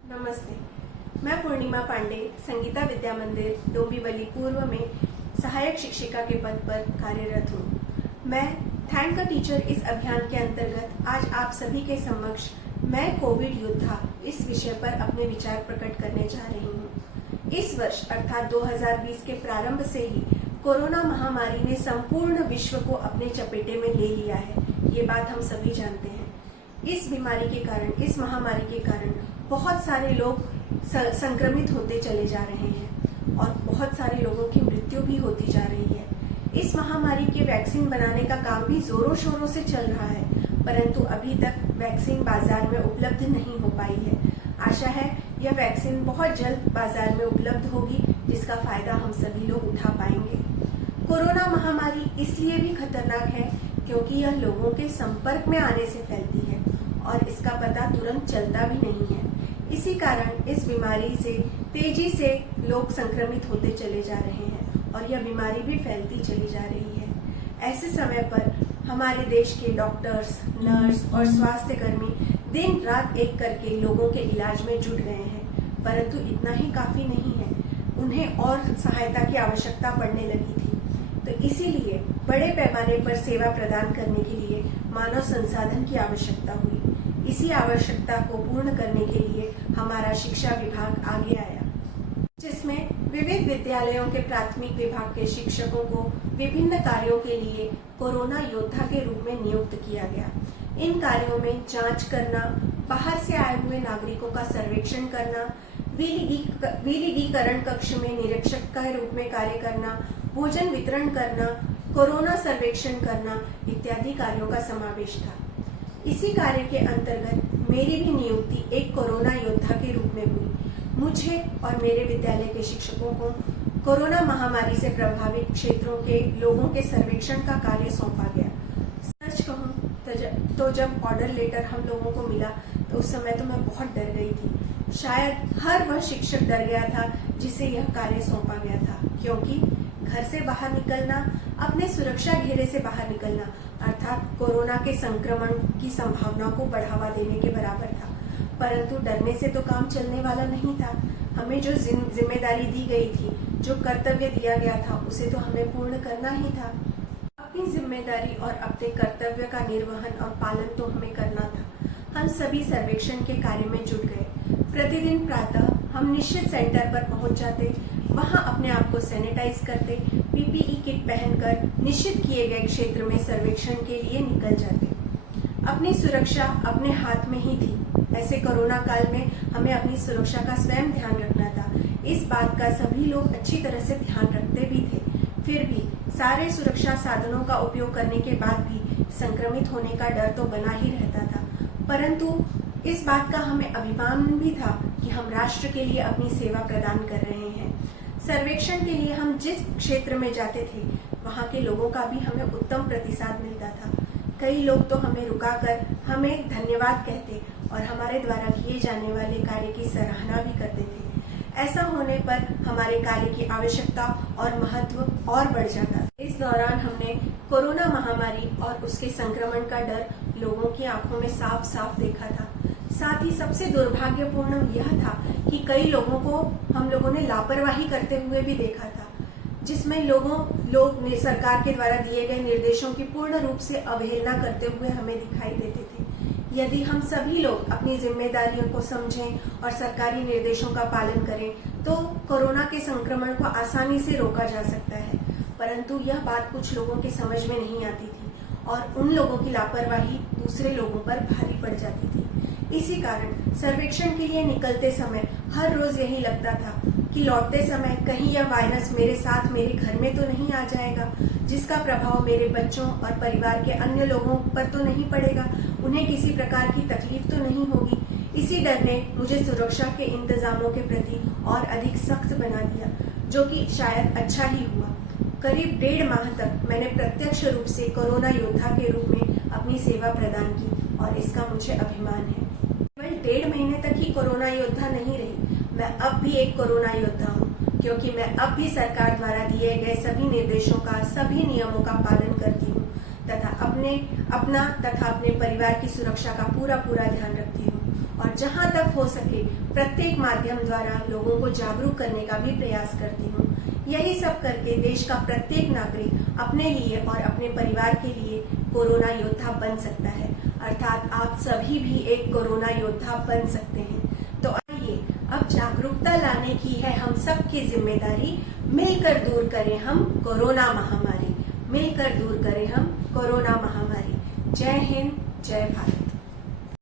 नमस्ते, मैं पूर्णिमा पांडे संगीता विद्या मंदिर डोंबिवली पूर्व में सहायक शिक्षिका के पद पर कार्यरत हूँ। मैं थैंक अ टीचर इस अभियान के अंतर्गत आज आप सभी के समक्ष मैं कोविड योद्धा इस विषय पर अपने विचार प्रकट करने जा रही हूँ। इस वर्ष अर्थात 2020 के प्रारंभ से ही कोरोना महामारी ने संपूर्ण विश्व को अपने चपेटे में ले लिया है। ये बात हम सभी जानते हैं। इस बीमारी के कारण, इस महामारी के कारण बहुत सारे लोग संक्रमित होते चले जा रहे हैं और बहुत सारे लोगों की मृत्यु भी होती जा रही है। इस महामारी के वैक्सीन बनाने का काम भी जोरों शोरों से चल रहा है, परंतु अभी तक वैक्सीन बाजार में उपलब्ध नहीं हो पाई है। आशा है यह वैक्सीन बहुत जल्द बाजार में उपलब्ध होगी, जिसका फायदा हम सभी लोग उठा पाएंगे। कोरोना महामारी इसलिए भी खतरनाक है क्योंकि यह लोगों के संपर्क में आने से फैलती है और इसका पता तुरंत चलता भी नहीं है। इसी कारण इस बीमारी से तेजी से लोग संक्रमित होते चले जा रहे हैं और यह बीमारी भी फैलती चली जा रही है। ऐसे समय पर हमारे देश के डॉक्टर्स, नर्स और स्वास्थ्य कर्मी दिन रात एक करके लोगों के इलाज में जुट गए हैं, परंतु इतना ही काफी नहीं है। उन्हें और सहायता की आवश्यकता पड़ने लगी थी। तो इसीलिए बड़े पैमाने पर सेवा प्रदान करने के लिए मानव संसाधन की आवश्यकता हुई। इसी आवश्यकता को पूर्ण करने के लिए हमारा शिक्षा विभाग आगे आया, जिसमें विविध विद्यालयों के प्राथमिक विभाग के शिक्षकों को विभिन्न कार्यों के लिए कोरोना योद्धा के रूप में नियुक्त किया गया। इन कार्यों में जांच करना, बाहर से आए हुए नागरिकों का सर्वेक्षण करना, विलगीकरण कक्ष में निरीक्षक के रूप में कार्य करना, भोजन वितरण करना, कोरोना सर्वेक्षण करना इत्यादि कार्यों का समावेश था। इसी कार्य के अंतर्गत मेरी भी नियुक्ति एक कोरोना योद्धा के रूप में हुई। मुझे और मेरे विद्यालय के शिक्षकों को कोरोना महामारी से प्रभावित क्षेत्रों के लोगों के सर्वेक्षण का कार्य सौंपा गया। सच कहूं तो जब ऑर्डर लेटर हम लोगों को मिला तो उस समय तो मैं बहुत डर गई थी। शायद हर वह शिक्षक डर गया था जिसे यह कार्य सौंपा गया था, क्योंकि घर से बाहर निकलना, अपने सुरक्षा घेरे से बाहर निकलना अर्थात कोरोना के संक्रमण की संभावना को बढ़ावा देने के बराबर था। परंतु डरने से तो काम चलने वाला नहीं था। हमें जो जिम्मेदारी दी गई थी, जो कर्तव्य दिया गया था, उसे तो हमें पूर्ण करना ही था। अपनी जिम्मेदारी और अपने कर्तव्य का निर्वहन और पालन तो हमें करना था। हम सभी सर्वेक्षण के कार्य में जुट गए। प्रतिदिन प्रातः हम निश्चित सेंटर पर पहुंच जाते, वहां अपने आप को सैनिटाइज करते, पीपीई किट पहनकर निश्चित किए गए क्षेत्र में सर्वेक्षण के लिए निकल जाते। अपनी सुरक्षा अपने हाथ में ही थी। ऐसे कोरोना काल में हमें अपनी सुरक्षा का स्वयं ध्यान रखना था। इस बात का सभी लोग अच्छी तरह से ध्यान रखते भी थे। फिर भी सारे सुरक्षा साधनों का उपयोग करने के बाद भी संक्रमित होने का डर तो बना ही रहता था। परंतु इस बात का हमें अभिमान भी था कि हम राष्ट्र के लिए अपनी सेवा प्रदान कर रहे हैं। सर्वेक्षण के लिए हम जिस क्षेत्र में जाते थे, वहाँ के लोगों का भी हमें उत्तम प्रतिसाद मिलता था। कई लोग तो हमें रुकाकर हमें धन्यवाद कहते और हमारे द्वारा किए जाने वाले कार्य की सराहना भी करते थे। ऐसा होने पर हमारे कार्य की आवश्यकता और महत्व और बढ़ जाता। इस दौरान हमने कोरोना महामारी और उसके संक्रमण का डर लोगों की आंखों में साफ साफ देखा था। साथ ही सबसे दुर्भाग्यपूर्ण यह था कि कई लोगों को हम लोगों ने लापरवाही करते हुए भी देखा था, जिसमें लोग सरकार के द्वारा दिए गए निर्देशों की पूर्ण रूप से अवहेलना करते हुए हमें दिखाई देते थे। यदि हम सभी लोग अपनी जिम्मेदारियों को समझें और सरकारी निर्देशों का पालन करें तो कोरोना के संक्रमण को आसानी से रोका जा सकता है। परंतु यह बात कुछ लोगों के समझ में नहीं आती थी और उन लोगों की लापरवाही दूसरे लोगों पर भारी पड़ जाती थी। इसी कारण सर्वेक्षण के लिए निकलते समय हर रोज यही लगता था कि लौटते समय कहीं यह वायरस मेरे साथ मेरे घर में तो नहीं आ जाएगा, जिसका प्रभाव मेरे बच्चों और परिवार के अन्य लोगों पर तो नहीं पड़ेगा, उन्हें किसी प्रकार की तकलीफ तो नहीं होगी। इसी डर ने मुझे सुरक्षा के इंतजामों के प्रति और अधिक सख्त बना दिया, जो कि शायद अच्छा ही हुआ। करीब 1.5 माह तक मैंने प्रत्यक्ष रूप से कोरोना योद्धा के रूप में अपनी सेवा प्रदान की और इसका मुझे अभिमान है। केवल 1.5 महीने तक ही कोरोना योद्धा नहीं रही, मैं अब भी एक कोरोना योद्धा हूँ, क्योंकि मैं अब भी सरकार द्वारा दिए गए सभी निर्देशों का, सभी नियमों का पालन करती हूँ तथा अपने परिवार की सुरक्षा का पूरा ध्यान रखती हूँ और जहाँ तक हो सके प्रत्येक माध्यम द्वारा लोगों को जागरूक करने का भी प्रयास करती हूँ। यही सब करके देश का प्रत्येक नागरिक अपने लिए और अपने परिवार के लिए कोरोना योद्धा बन सकता है, अर्थात आप सभी भी एक कोरोना योद्धा बन सकते हैं। तो आइए अब जागरूकता लाने की है हम सबकी जिम्मेदारी। मिलकर दूर करें हम कोरोना महामारी, मिलकर दूर करें हम कोरोना महामारी। जय हिंद, जय भारत।